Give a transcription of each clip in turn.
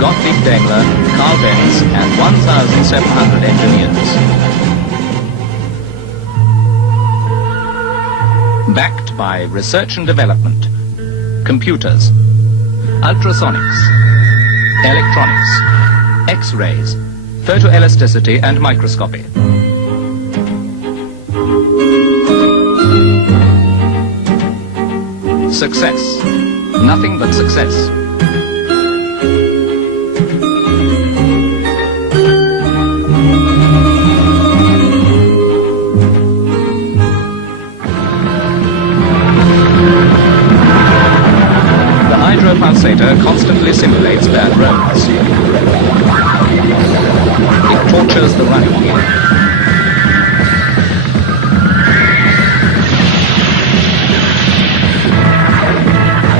Gottlieb Daimler, Carl Benz and 1,700 engineers. Backed by research and development, computers, ultrasonics, electronics, X-rays, photoelasticity and microscopy. Success. Nothing but success. The hydropulsator constantly simulates bad roads. It tortures the running gear.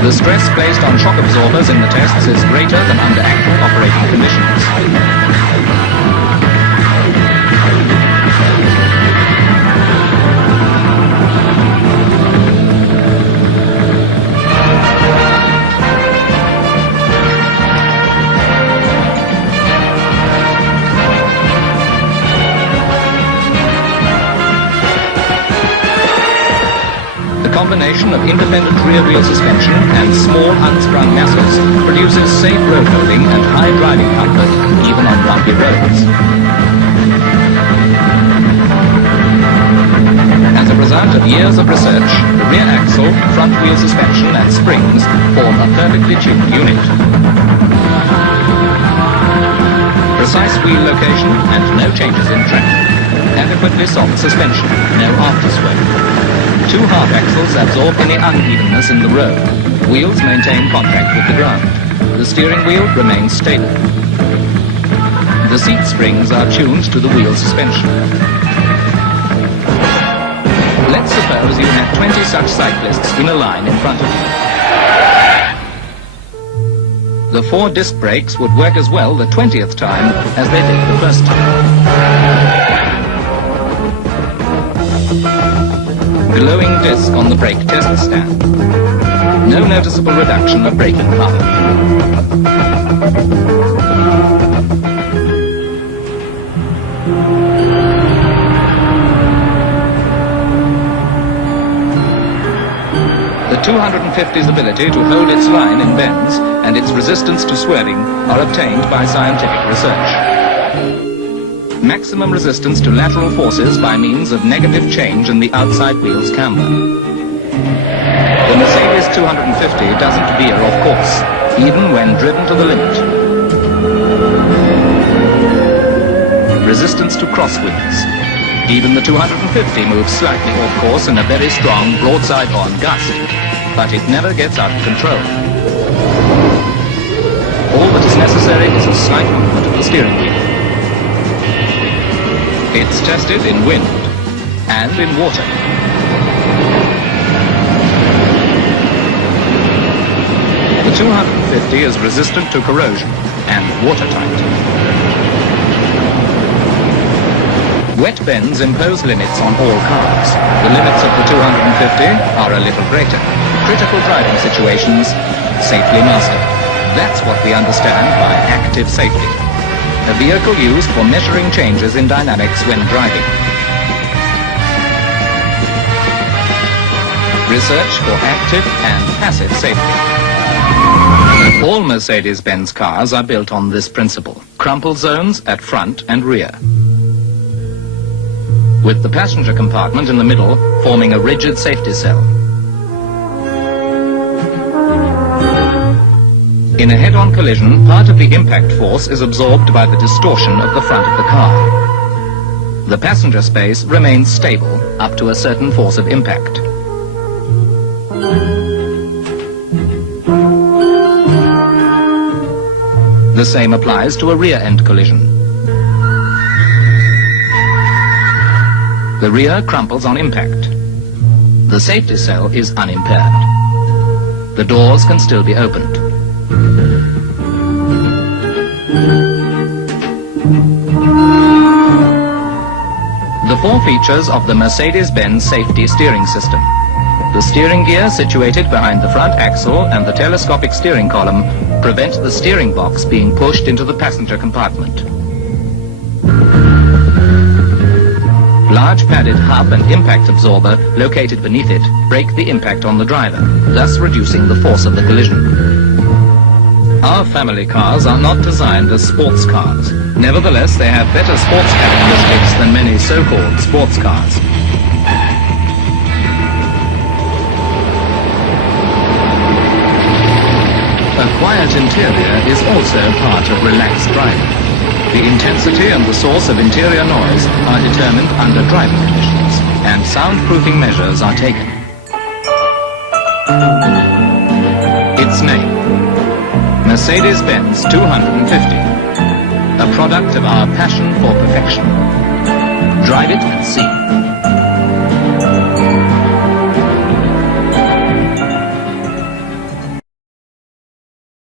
The stress placed on shock absorbers in the tests is greater than under actual operating conditions. The combination of independent rear wheel suspension and small unsprung masses produces safe road holding and high driving comfort even on bumpy roads. As a result of years of research, the rear axle, front wheel suspension and springs form a perfectly tuned unit. Precise wheel location and no changes in track. Adequately soft suspension, no aftersway. Two half axles absorb any unevenness in the road. Wheels maintain contact with the ground. The steering wheel remains stable. The seat springs are tuned to the wheel suspension. Let's suppose you have 20 such cyclists in a line in front of you. The 4 disc brakes would work as well the 20th time as they did the first time. Glowing disc on the brake test stand. No noticeable reduction of braking power. The 250's ability to hold its line in bends and its resistance to swerving are obtained by scientific research. Maximum resistance to lateral forces by means of negative change in the outside wheel's camber. The Mercedes 250 doesn't veer off course, even when driven to the limit. Resistance to cross wheels. Even the 250 moves slightly off course in a very strong broadside-on gust, but it never gets out of control. All that is necessary is a slight movement of the steering wheel. It's tested in wind and in water. The 250 is resistant to corrosion and watertight. Wet bends impose limits on all cars. The limits of the 250 are a little greater. Critical driving situations safely mastered. That's what we understand by active safety. A vehicle used for measuring changes in dynamics when driving. Research for active and passive safety. All Mercedes Benz cars are built on this principle. Crumple zones at front and rear, with the passenger compartment in the middle forming a rigid safety cell. In a head-on collision, part of the impact force is absorbed by the distortion of the front of the car. The passenger space remains stable up to a certain force of impact. The same applies to a rear-end collision. The rear crumples on impact. The safety cell is unimpaired. The doors can still be opened. The 4 features of the Mercedes Benz safety steering system. The steering gear situated behind the front axle and the telescopic steering column prevent the steering box being pushed into the passenger compartment. Large padded hub and impact absorber located beneath it break the impact on the driver, thus reducing the force of the collision. Our family cars are not designed as sports cars. Nevertheless, they have better sports characteristics than many so-called sports cars. A quiet interior is also part of relaxed driving. The intensity and the source of interior noise are determined under driving conditions, and soundproofing measures are taken. Its name: Mercedes Benz 250, a product of our passion for perfection. Drive it and see.